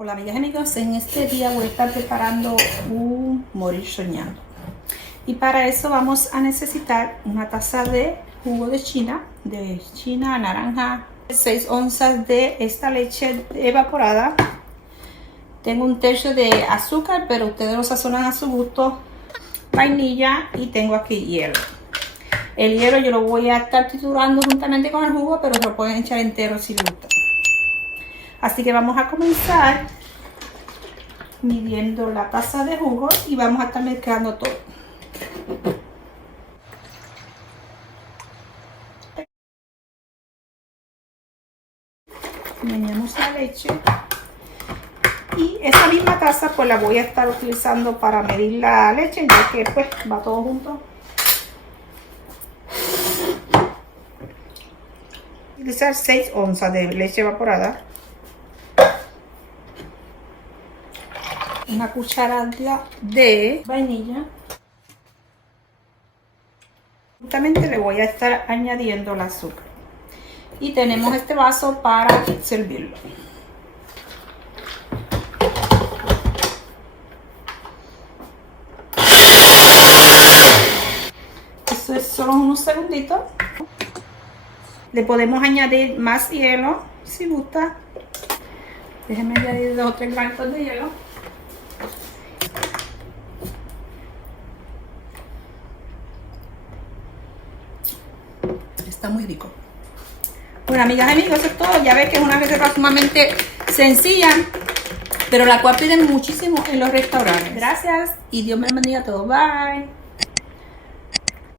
Hola amigas y amigos, en este día voy a estar preparando un morir soñando. Y para eso vamos a necesitar una taza de jugo de China, naranja, 6 onzas de esta leche evaporada. Tengo un tercio de azúcar, pero ustedes lo sazonan a su gusto, vainilla, y tengo aquí hielo. El hielo yo lo voy a estar triturando juntamente con el jugo, pero lo pueden echar entero si les gusta. Así que vamos a comenzar midiendo la taza de jugo y vamos a estar mezclando todo. Meneamos la leche y esa misma taza pues la voy a estar utilizando para medir la leche, ya que pues va todo junto. Utilizar 6 onzas de leche evaporada, una cucharada de vainilla. Justamente le voy a estar añadiendo el azúcar y tenemos este vaso para servirlo. Esto es solo unos segunditos. Le podemos añadir más hielo si gusta. Déjenme añadir 2 o 3 granitos de hielo. Está muy rico. Bueno, amigas y amigos, eso es todo. Ya ves que es una receta sumamente sencilla, pero la cual piden muchísimo en los restaurantes. Gracias y Dios me bendiga a todos. Bye.